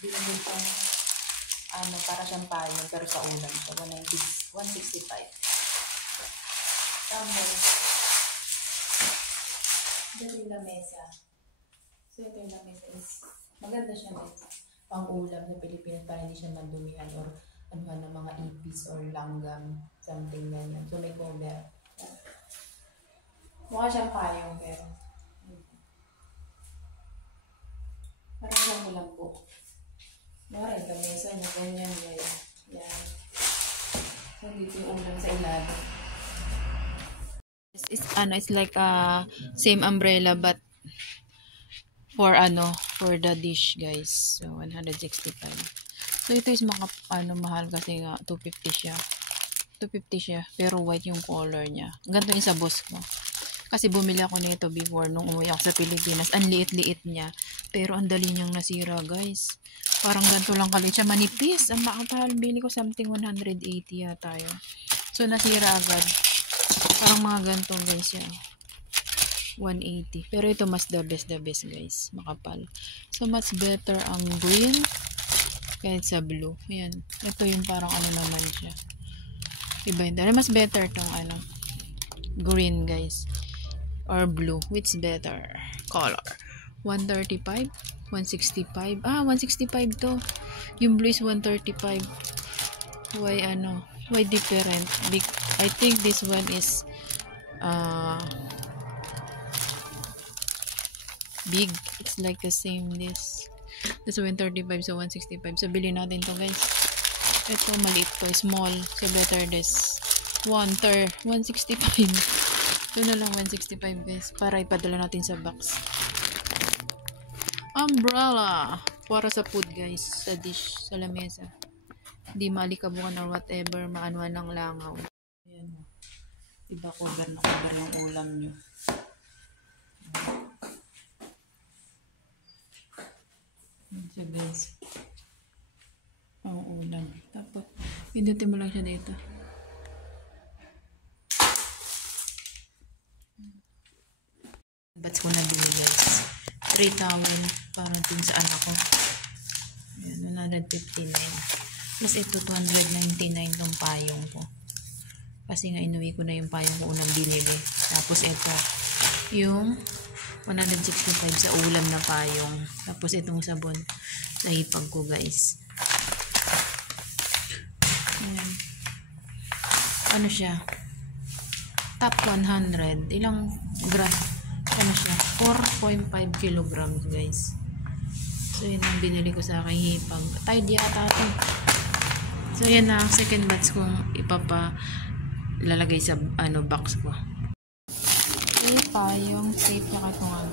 Binili ko para siyang payo, pero sa ulam siya. 165. Tambay. Ito yung lamesa. So, ito yung lamesa is, maganda siya mesa. Pang ulam sa Pilipinas para hindi siya madumihan or ano ng mga ipis or langgam, something ganyan. So, may cover. Mukha siyang payong, pero parang siyang walang po. Mukha rin, lamesa niya, ganyan, ganyan. Yan. So, dito yung ulam sa ilalim. It's like a same umbrella but for the dish, guys. So 165. So ito is mahal kasi nga 250 siya. 250 siya pero white yung color niya. Ganito yung sa boss ko. Kasi bumili ako nito before nung umuwi ako sa Pilipinas. Ang liit-liit niya. Pero ang dali niyang nasira, guys. Parang ganito lang kalit siya. Manipis. Ang makapahal. Bili ko something 180 yata yun. So nasira agad. Parang mga ganito, guys, yan. 180. Pero ito mas the best, guys. Makapal. So, much better ang green kahit sa blue. Ayan. Ito yung parang naman siya. Iba yun. Mas better tong green, guys. Or blue. Which better? Color. 135. 165. 165 to. Yung blue is 135. Why different? I think this one is big. It's like the same this. This 135 so 165. So bilhin natin to, guys. Ito maliit to, small. So better this 165. Ito na lang 165, guys. Para ipadala natin sa box. Umbrella para sa food, guys. Sa dish, sa lamesa. Hindi malikabukan or whatever, maanuan ng langaw. Ayan. Diba cover na cover yung ulam nyo. Ayan siya, guys. Ang ulam. Tapos, pindutin mo lang siya dito. Bats ko na bili, guys. 3 towel para din sa anak ko. Ayan, 159. Plus ito 299 tong payong ko. Kasi nga inuwi ko na yung payong ko unang binili. Tapos ito yung 165 sa ulam na payong. Tapos itong sabon sa hipag ko, guys. Ayan. Ano siya? Top 100. Ilang gram? Ano siya? 4.5 kilograms, guys. So yun ang binili ko sa aking hipag. Tidy ata ito. So yan na ang second batch kong lalagay sa box ko. Okay, payong safe na katong